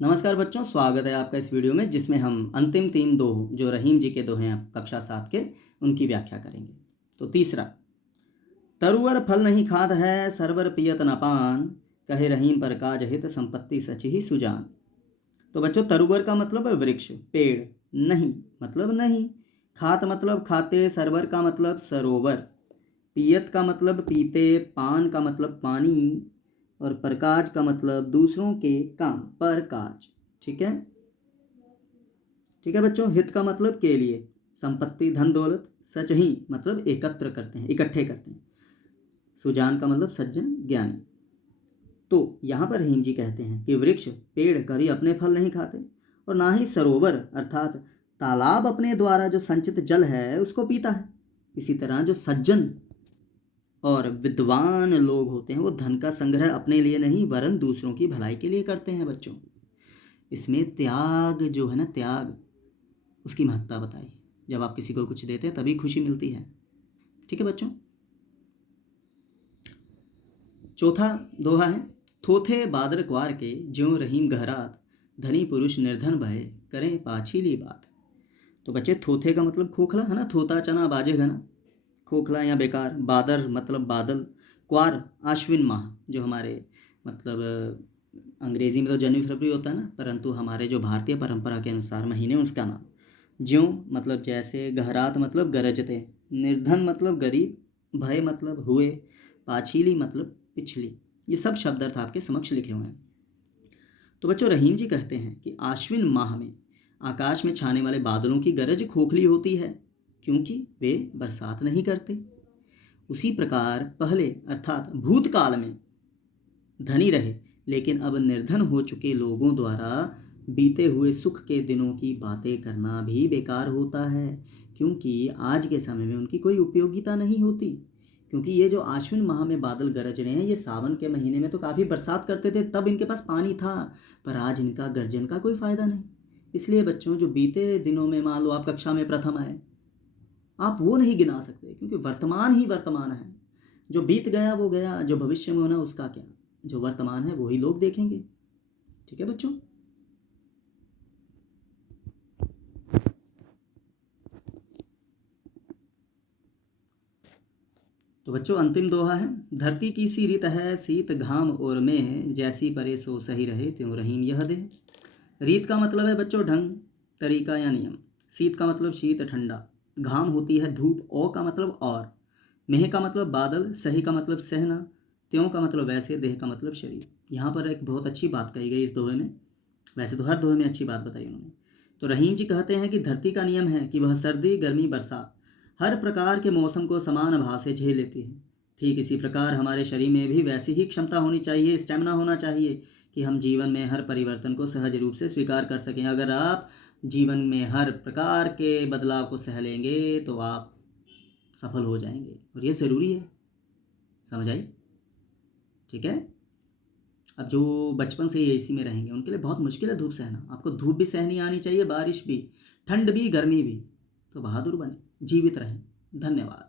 नमस्कार बच्चों, स्वागत है आपका इस वीडियो में जिसमें हम अंतिम 3 दोह जो रहीम जी के दोहे हैं कक्षा 7 के उनकी व्याख्या करेंगे। तो तीसरा, तरुवर फल नहीं खात है सरवर पियत न पान, कहे रहीम पर काज हित संपत्ति सच ही सुजान। तो बच्चों, तरुवर का मतलब है वृक्ष, पेड़, नहीं मतलब नहीं, खात मतलब खाते, सरवर का मतलब सरोवर, पियत का मतलब पीते, पान का मतलब पानी, और परकाज का मतलब दूसरों के काम, परकाज। ठीक है, ठीक है बच्चों। हित का मतलब के लिए, संपत्ति धन दौलत, सच ही मतलब एकत्र करते हैं, इकट्ठे करते हैं, सुजान का मतलब सज्जन ज्ञानी। तो यहाँ पर रहीम जी कहते हैं कि वृक्ष पेड़ कभी अपने फल नहीं खाते और ना ही सरोवर अर्थात तालाब अपने द्वारा जो संचित जल है उसको पीता है। इसी तरह जो सज्जन और विद्वान लोग होते हैं वो धन का संग्रह अपने लिए नहीं वरन दूसरों की भलाई के लिए करते हैं बच्चों। इसमें त्याग जो है ना, त्याग, उसकी महत्ता बताई। जब आप किसी को कुछ देते हैं तभी खुशी मिलती है। ठीक है बच्चों। चौथा दोहा है, थोथे बादर क्वार के ज्यों रहीम गहरात, धनी पुरुष निर्धन भय करें पाछीली बात। तो बच्चे, थोथे का मतलब खोखला है ना, थोता चना बाजे घना, खोखला या बेकार। बादर मतलब बादल, क्वार आश्विन माह, जो हमारे मतलब अंग्रेजी में तो जनवरी फरवरी होता है ना, परंतु हमारे जो भारतीय परंपरा के अनुसार महीने उसका नाम। ज्यों मतलब जैसे, गहरात मतलब गरजते, निर्धन मतलब गरीब, भय मतलब हुए, पाछीली मतलब पिछली। ये सब शब्दार्थ आपके समक्ष लिखे हुए हैं। तो बच्चों, रहीम जी कहते हैं कि आश्विन माह में आकाश में छाने वाले बादलों की गरज खोखली होती है क्योंकि वे बरसात नहीं करते। उसी प्रकार पहले अर्थात भूतकाल में धनी रहे लेकिन अब निर्धन हो चुके लोगों द्वारा बीते हुए सुख के दिनों की बातें करना भी बेकार होता है क्योंकि आज के समय में उनकी कोई उपयोगिता नहीं होती। क्योंकि ये जो आश्विन माह में बादल गरज रहे हैं, ये सावन के महीने में तो काफ़ी बरसात करते थे, तब इनके पास पानी था, पर आज इनका गर्जन का कोई फ़ायदा नहीं। इसलिए बच्चों, जो बीते दिनों में मान लो आप कक्षा में प्रथम आए, आप वो नहीं गिना सकते क्योंकि वर्तमान ही वर्तमान है। जो बीत गया वो गया, जो भविष्य में होना उसका क्या, जो वर्तमान है वही लोग देखेंगे। ठीक है बच्चों। तो बच्चों, अंतिम दोहा है, धरती की सी रीत है शीत घाम और में, जैसी परे सो सही रहे त्यों रहीम यह दे। रीत का मतलब है बच्चों ढंग, तरीका या नियम। शीत का मतलब शीत ठंडा, घाम होती है धूप, ओ का मतलब और, मेह का मतलब बादल, सही का मतलब सहना, त्यों का मतलब वैसे, देह का मतलब शरीर। यहाँ पर एक बहुत अच्छी बात कही गई इस दोहे में। वैसे तो हर दोहे में अच्छी बात बताई उन्होंने। तो रहीम जी कहते हैं कि धरती का नियम है कि वह सर्दी गर्मी बरसात हर प्रकार के मौसम को समान भाव से झेल लेती है। ठीक इसी प्रकार हमारे शरीर में भी वैसी ही क्षमता होनी चाहिए, स्टेमिना होना चाहिए कि हम जीवन में हर परिवर्तन को सहज रूप से स्वीकार कर सकें। अगर आप जीवन में हर प्रकार के बदलाव को सह लेंगे तो आप सफल हो जाएंगे, और ये ज़रूरी है। समझ आई? ठीक है। अब जो बचपन से ही एसी में रहेंगे उनके लिए बहुत मुश्किल है धूप सहना। आपको धूप भी सहनी आनी चाहिए, बारिश भी, ठंड भी, गर्मी भी। तो बहादुर बने, जीवित रहें। धन्यवाद।